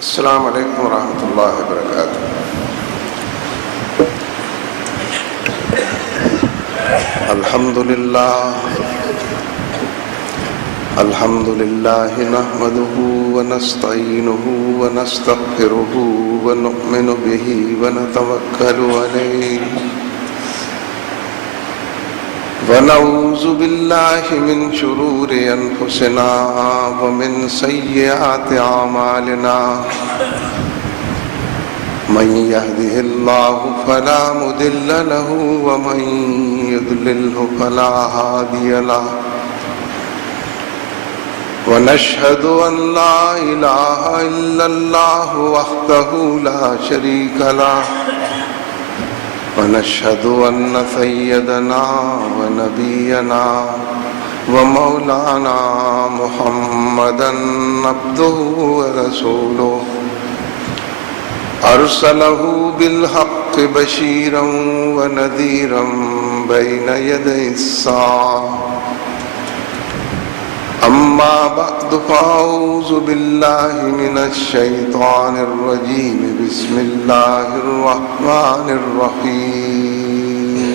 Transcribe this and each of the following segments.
السلام علیکم ورحمۃ اللہ وبرکاتہ۔ الحمد للہ نحمده ونستعینه ونستغفره ونؤمن به ونتوکل علیہ ونعوذ باللہ من شرور انفسنا ومن سیئات اعمالنا من يهده الله فلا مضل له ومن يضلل فلا هادي له ونشهد أن لا إله إلا الله وحده لا شريك له ونشهد أن سيدنا ونبينا ومولانا محمدا عبده ورسوله أرسله بالحق بشيرا ونذيرا بين يدي الساعة أما بعد فأعوذ بالله من الشيطان الرجيم بسم الله الرحمن الرحيم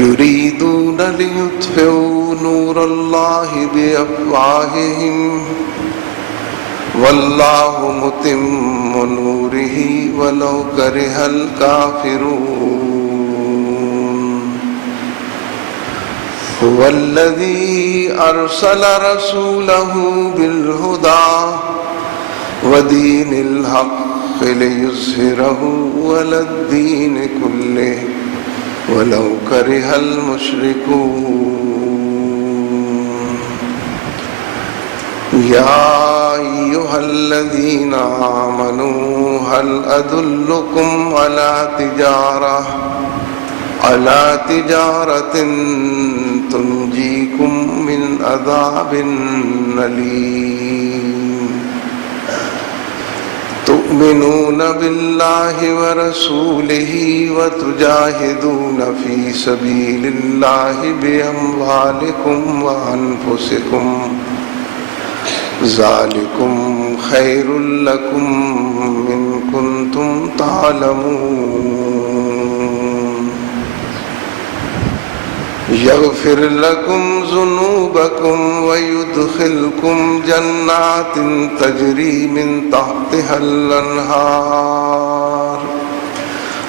يريدون ليطفئوا نور الله بأفواههم والله متم نوره ولو كره الكافرون هو الذي أرسل رسوله بالهدى ودين الحق ليظهره على الدين كله ولو كره المشركون يا أيها الذين آمنوا هل أدلكم على تجارة تنجيكم من عذاب أليم تؤمنون بالله ورسوله وتجاهدون في سبيل الله بأموالكم وأنفسكم ذلكم خير لكم إن كنتم تعلمون يغفر لكم ذنوبكم ويدخلكم جنات تجري من تحتها الأنهار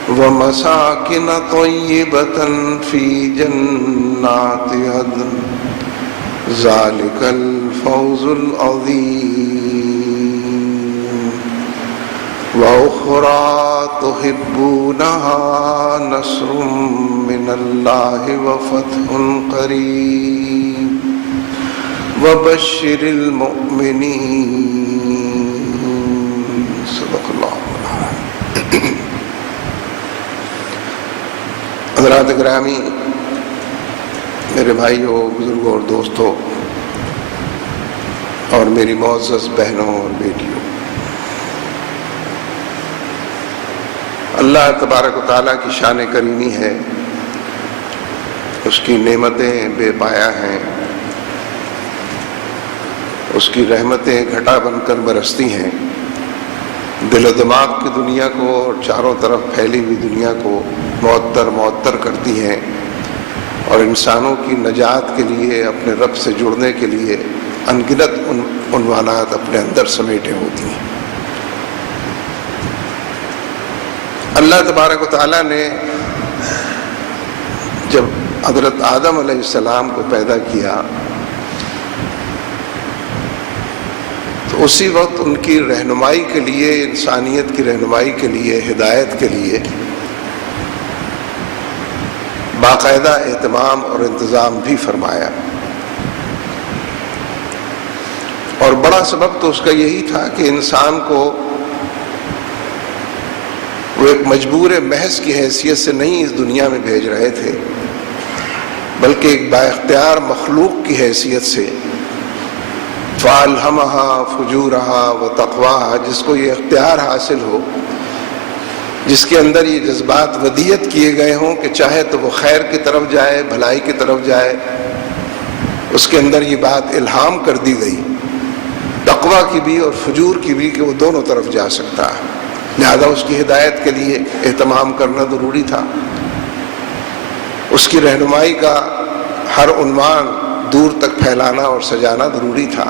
ومساكن طيبة في جنات عدن ذلك الفوز العظيم وأخرى تحبونها نصر من الله وفتح قريب وبشر المؤمنين صدق اللہ۔ حضرات گرامی، میرے بھائیوں، بزرگوں اور دوستوں اور میری معزز بہنوں اور بیٹیوں، اللہ تبارک و تعالیٰ کی شان کریمی ہے، اس کی نعمتیں بے پایا ہیں، اس کی رحمتیں گھٹا بن کر برستی ہیں، دل و دماغ کی دنیا کو اور چاروں طرف پھیلی ہوئی دنیا کو معطر کرتی ہیں، اور انسانوں کی نجات کے لیے، اپنے رب سے جڑنے کے لیے انگنت عنوانات اپنے اندر سمیٹے ہوتی ہیں۔ اللہ تبارک و تعالیٰ نے جب حضرت آدم علیہ السلام کو پیدا کیا تو اسی وقت ان کی رہنمائی کے لیے، انسانیت کی رہنمائی کے لیے، ہدایت کے لیے باقاعدہ اہتمام اور انتظام بھی فرمایا، اور بڑا سبب تو اس کا یہی تھا کہ انسان کو وہ ایک مجبور محض کی حیثیت سے نہیں اس دنیا میں بھیج رہے تھے، بلکہ ایک بااختیار مخلوق کی حیثیت سے، فَأَلْهَمَهَا فُجُورَهَا وَتَقْوَاهَا، جس کو یہ اختیار حاصل ہو، جس کے اندر یہ جذبات ودیت کیے گئے ہوں کہ چاہے تو وہ خیر کی طرف جائے، بھلائی کی طرف جائے، اس کے اندر یہ بات الہام کر دی گئی تقوی کی بھی اور فجور کی بھی، کہ وہ دونوں طرف جا سکتا ہے، لہذا اس کی ہدایت کے لیے اہتمام کرنا ضروری تھا، اس کی رہنمائی کا ہر عنوان دور تک پھیلانا اور سجانا ضروری تھا۔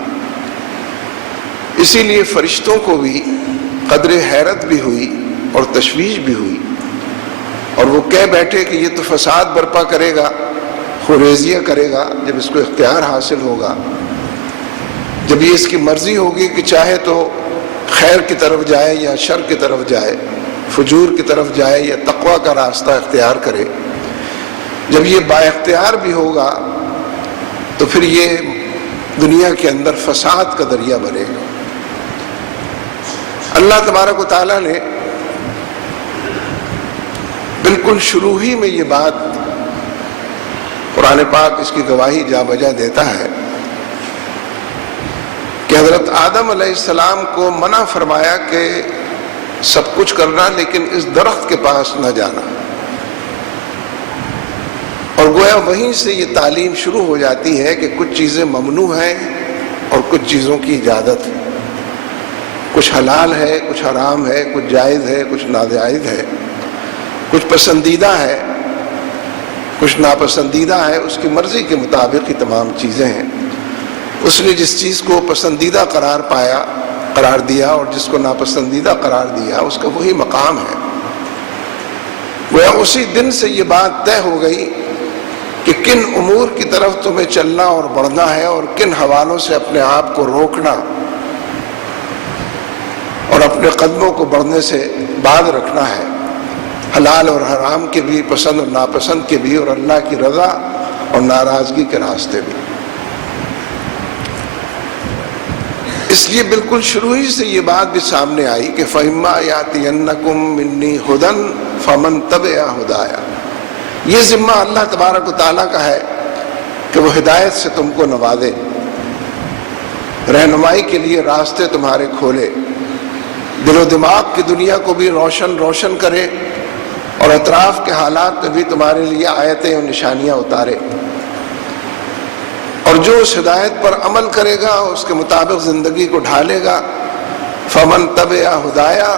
اسی لیے فرشتوں کو بھی قدر حیرت بھی ہوئی اور تشویش بھی ہوئی، اور وہ کہہ بیٹھے کہ یہ تو فساد برپا کرے گا، خوریزیہ کرے گا جب اس کو اختیار حاصل ہوگا، جب یہ اس کی مرضی ہوگی کہ چاہے تو خیر کی طرف جائے یا شر کی طرف جائے، فجور کی طرف جائے یا تقوی کا راستہ اختیار کرے، جب یہ با اختیار بھی ہوگا تو پھر یہ دنیا کے اندر فساد کا ذریعہ بنے گا۔ اللہ تبارک و تعالیٰ نے بالکل شروع ہی میں یہ بات، قرآن پاک اس کی گواہی جا بجا دیتا ہے کہ حضرت آدم علیہ السلام کو منع فرمایا کہ سب کچھ کرنا لیکن اس درخت کے پاس نہ جانا، اور گویا وہیں سے یہ تعلیم شروع ہو جاتی ہے کہ کچھ چیزیں ممنوع ہیں اور کچھ چیزوں کی اجازت ہے، کچھ حلال ہے، کچھ حرام ہے، کچھ جائز ہے، کچھ ناجائز ہے، کچھ پسندیدہ ہے، کچھ ناپسندیدہ ہے، اس کی مرضی کے مطابق ہی تمام چیزیں ہیں۔ اس نے جس چیز کو پسندیدہ قرار دیا اور جس کو ناپسندیدہ قرار دیا، اس کا وہی مقام ہے۔ گویا اسی دن سے یہ بات طے ہو گئی کہ کن امور کی طرف تمہیں چلنا اور بڑھنا ہے اور کن حوالوں سے اپنے آپ کو روکنا اور اپنے قدموں کو بڑھنے سے باز رکھنا ہے، حلال اور حرام کے بھی، پسند اور ناپسند کے بھی، اور اللہ کی رضا اور ناراضگی کے راستے بھی۔ اس لیے بالکل شروع ہی سے یہ بات بھی سامنے آئی کہ فَإِمَّا يَأْتِيَنَّكُم مِّنِّي هُدًى فَمَن تَبِعَ هُدَايَ، یہ ذمہ اللہ تبارک و تعالیٰ کا ہے کہ وہ ہدایت سے تم کو نوازے، رہنمائی کے لیے راستے تمہارے کھولے، دل و دماغ کی دنیا کو بھی روشن کرے، اور اطراف کے حالات میں بھی تمہارے لیے آیتیں اور نشانیاں اتارے، اور جو اس ہدایت پر عمل کرے گا اس کے مطابق زندگی کو ڈھالے گا، فمن تبع ہدایا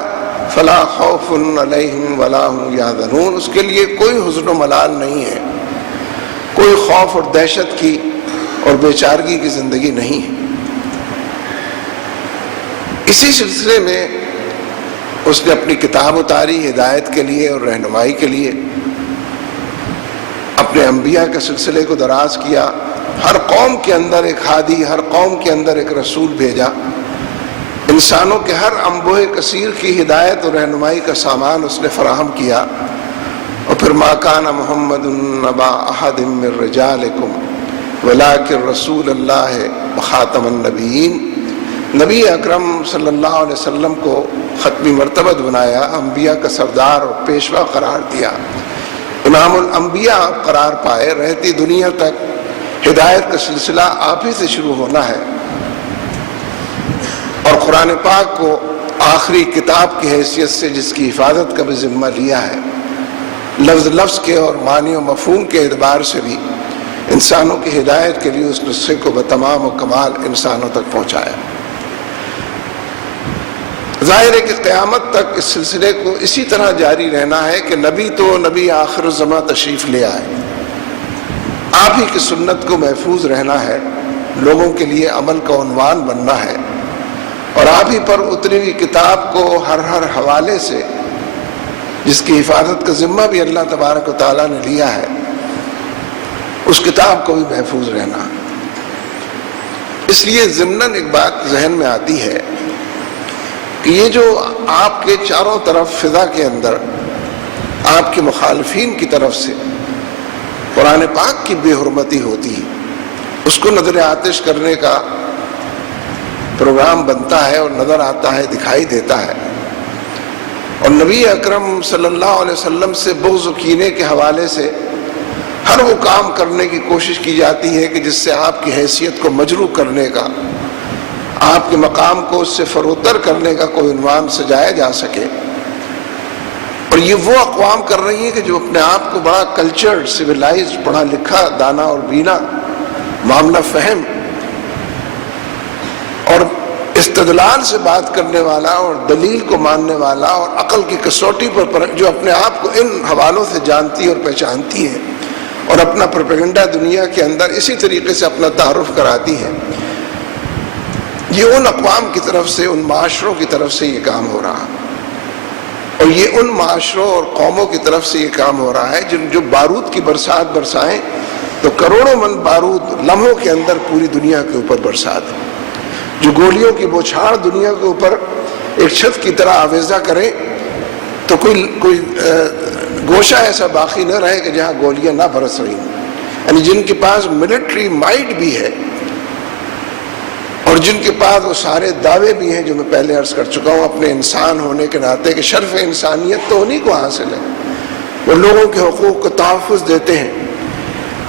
فلا خوف علیہم ولا هم یحزنون، اس کے لیے کوئی حزن و ملال نہیں ہے، کوئی خوف اور دہشت کی اور بیچارگی کی زندگی نہیں ہے۔ اسی سلسلے میں اس نے اپنی کتاب اتاری ہدایت کے لیے اور رہنمائی کے لیے، اپنے انبیاء کے سلسلے کو دراز کیا، ہر قوم کے اندر ایک ہادی، ہر قوم کے اندر ایک رسول بھیجا، انسانوں کے ہر انبوہ کثیر کی ہدایت اور رہنمائی کا سامان اس نے فراہم کیا، اور پھر ما کان محمد ابا احد من رجالکم ولکن رسول اللہ وخاتم النبیین، نبی اکرم صلی اللہ علیہ وسلم کو ختمی مرتبت بنایا، انبیاء کا سردار اور پیشوا قرار دیا، امام الانبیاء قرار پائے، رہتی دنیا تک ہدایت کا سلسلہ آپ ہی سے شروع ہونا ہے، اور قرآن پاک کو آخری کتاب کی حیثیت سے جس کی حفاظت کا بھی ذمہ لیا ہے، لفظ لفظ کے اور معنی و مفہوم کے اعتبار سے بھی انسانوں کی ہدایت کے لیے اس نسخے کو بتمام و کمال انسانوں تک پہنچایا۔ ظاہر ہے کہ قیامت تک اس سلسلے کو اسی طرح جاری رہنا ہے کہ نبی تو نبی آخر الزماں تشریف لے آئے، آپ ہی کی سنت کو محفوظ رہنا ہے، لوگوں کے لیے عمل کا عنوان بننا ہے، اور آپ ہی پر اتری ہوئی کتاب کو ہر حوالے سے جس کی حفاظت کا ذمہ بھی اللہ تبارک و تعالیٰ نے لیا ہے، اس کتاب کو بھی محفوظ رہنا۔ اس لیے ضمناً ایک بات ذہن میں آتی ہے کہ یہ جو آپ کے چاروں طرف فضا کے اندر آپ کے مخالفین کی طرف سے قرآن پاک کی بے حرمتی ہوتی ہے، اس کو نظر آتش کرنے کا پروگرام بنتا ہے اور نظر آتا ہے، دکھائی دیتا ہے، اور نبی اکرم صلی اللہ علیہ وسلم سے بغض و کینے کے حوالے سے ہر وہ کام کرنے کی کوشش کی جاتی ہے کہ جس سے آپ کی حیثیت کو مجروح کرنے کا، آپ کے مقام کو اس سے فروتر کرنے کا کوئی عنوان سجایا جا سکے۔ اور یہ وہ اقوام کر رہی ہیں کہ جو اپنے آپ کو بڑا کلچرڈ، سویلائزڈ، پڑھا لکھا، دانا اور بینا، معاملہ فہم، اور استدلال سے بات کرنے والا اور دلیل کو ماننے والا اور عقل کی کسوٹی پر جو اپنے آپ کو ان حوالوں سے جانتی اور پہچانتی ہے اور اپنا پروپیگنڈا دنیا کے اندر اسی طریقے سے اپنا تعارف کراتی ہے، یہ ان اقوام کی طرف سے، ان معاشروں کی طرف سے یہ کام ہو رہا، اور یہ ان معاشروں اور قوموں کی طرف سے یہ کام ہو رہا ہے جو بارود کی برسات برسائیں تو کروڑوں من بارود لمحوں کے اندر پوری دنیا کے اوپر برسات، جو گولیوں کی بوچھاڑ دنیا کے اوپر ایک چھت کی طرح آویزہ کرے تو کوئی گوشہ ایسا باقی نہ رہے کہ جہاں گولیاں نہ برس رہی ہوں، یعنی جن کے پاس ملٹری مائٹ بھی ہے اور جن کے پاس وہ سارے دعوے بھی ہیں جو میں پہلے عرض کر چکا ہوں اپنے انسان ہونے کے ناطے کہ شرف انسانیت تو انہی کو حاصل ہے، وہ لوگوں کے حقوق کو تحفظ دیتے ہیں،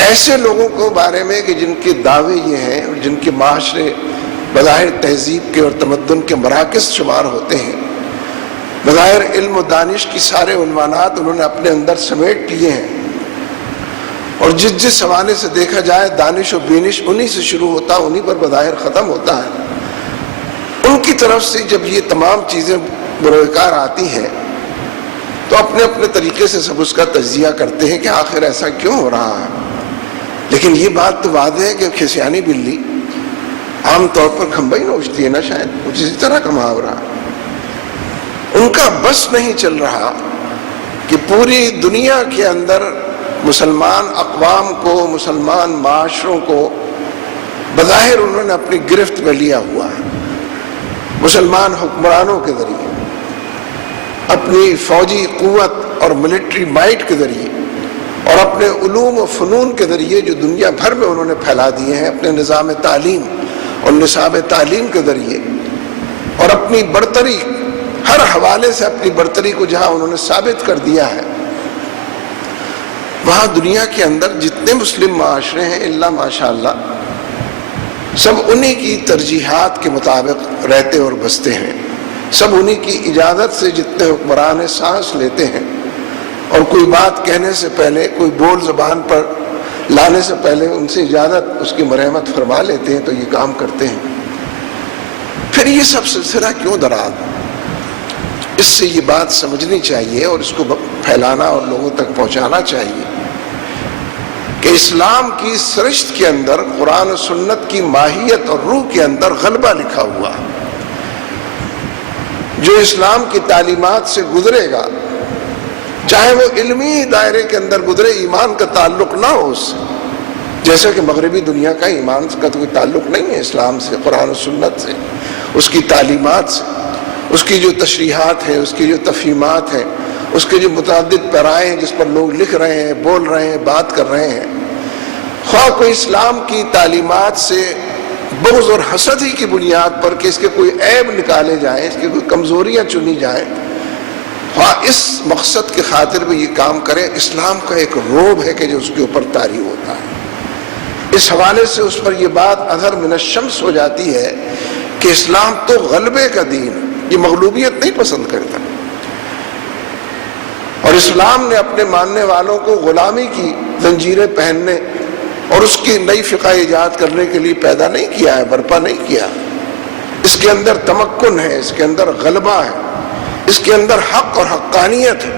ایسے لوگوں کو بارے میں کہ جن کے دعوے یہ ہیں اور جن کے معاشرے بظاہر تہذیب کے اور تمدن کے مراکز شمار ہوتے ہیں، بظاہر علم و دانش کی سارے عنوانات انہوں نے اپنے اندر سمیٹ لیے ہیں، اور جس حوالے سے دیکھا جائے دانش و بینش انہی سے شروع ہوتا، انہی پر بظاہر ختم ہوتا ہے، ان کی طرف سے جب یہ تمام چیزیں بروکار آتی ہیں تو اپنے اپنے طریقے سے سب اس کا تجزیہ کرتے ہیں کہ آخر ایسا کیوں ہو رہا ہے، لیکن یہ بات تو واضح ہے کہ کھسیانی بلی عام طور پر کھمبا ہی نوچتی ہے نا، شاید کچھ اسی طرح کا محاورہ، ان کا بس نہیں چل رہا کہ پوری دنیا کے اندر مسلمان اقوام کو، مسلمان معاشروں کو بظاہر انہوں نے اپنی گرفت میں لیا ہوا ہے، مسلمان حکمرانوں کے ذریعے، اپنی فوجی قوت اور ملٹری مائٹ کے ذریعے اور اپنے علوم و فنون کے ذریعے جو دنیا بھر میں انہوں نے پھیلا دیے ہیں، اپنے نظام تعلیم اور نصاب تعلیم کے ذریعے، اور اپنی برتری ہر حوالے سے اپنی برتری کو جہاں انہوں نے ثابت کر دیا ہے، وہاں دنیا کے اندر جتنے مسلم معاشرے ہیں اللہ ماشاءاللہ سب انہی کی ترجیحات کے مطابق رہتے اور بستے ہیں، سب انہی کی اجازت سے جتنے حکمران سانس لیتے ہیں، اور کوئی بات کہنے سے پہلے، کوئی بول زبان پر لانے سے پہلے ان سے اجازت اس کی مرحمت فرما لیتے ہیں تو یہ کام کرتے ہیں۔ پھر یہ سب سلسلہ کیوں دراز؟ اس سے یہ بات سمجھنی چاہیے اور اس کو پھیلانا اور لوگوں تک پہنچانا چاہیے کہ اسلام کی سرشت کے اندر قرآن و سنت کی ماہیت اور روح کے اندر غلبہ لکھا ہوا ہے۔ جو اسلام کی تعلیمات سے گزرے گا، چاہے وہ علمی دائرے کے اندر گزرے، ایمان کا تعلق نہ ہو اس سے، جیسے کہ مغربی دنیا کا ایمان کا تو کوئی تعلق نہیں ہے اسلام سے، قرآن و سنت سے، اس کی تعلیمات سے، اس کی جو تشریحات ہیں، اس کی جو تفہیمات ہیں، اس کے جو متعدد پیرائے ہیں جس پر لوگ لکھ رہے ہیں، بول رہے ہیں، بات کر رہے ہیں، خواہ کوئی اسلام کی تعلیمات سے بغض اور حسد ہی کی بنیاد پر کہ اس کے کوئی عیب نکالے جائیں، اس کی کوئی کمزوریاں چنی جائیں، خواہ اس مقصد کی خاطر بھی یہ کام کرے، اسلام کا ایک روب ہے کہ جو اس کے اوپر طاری ہوتا ہے۔ اس حوالے سے اس پر یہ بات اظہر من الشمس ہو جاتی ہے کہ اسلام تو غلبے کا دین ہے، یہ مغلوبیت نہیں پسند کرتا، اور اسلام نے اپنے ماننے والوں کو غلامی کی زنجیریں پہننے اور اس کی نئی فقہ ایجاد کرنے کے لیے پیدا نہیں کیا ہے، برپا نہیں کیا۔ اس کے اندر تمکن ہے، اس کے اندر غلبہ ہے، اس کے اندر حق اور حقانیت ہے،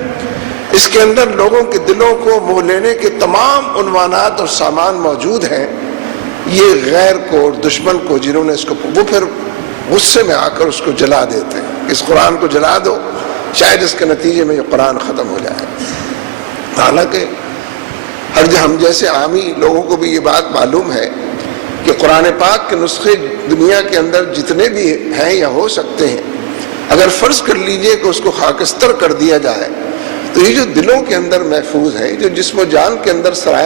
اس کے اندر لوگوں کے دلوں کو موہ لینے کے تمام عنوانات اور سامان موجود ہیں۔ یہ غیر کو اور دشمن کو جنہوں نے اس کو، وہ پھر غصے میں آ کر اس کو جلا دیتے ہیں، اس قرآن کو جلا دو، شاید اس کے نتیجے میں یہ قرآن ختم ہو جائے۔ حالانکہ ہم جیسے عامی لوگوں کو بھی یہ بات معلوم ہے کہ قرآن پاک کے نسخے دنیا کے اندر جتنے بھی ہیں یا ہو سکتے ہیں، اگر فرض کر لیجئے کہ اس کو خاکستر کر دیا جائے تو یہ جو دلوں کے اندر محفوظ ہے، جو جسم و جان کے اندر سرائے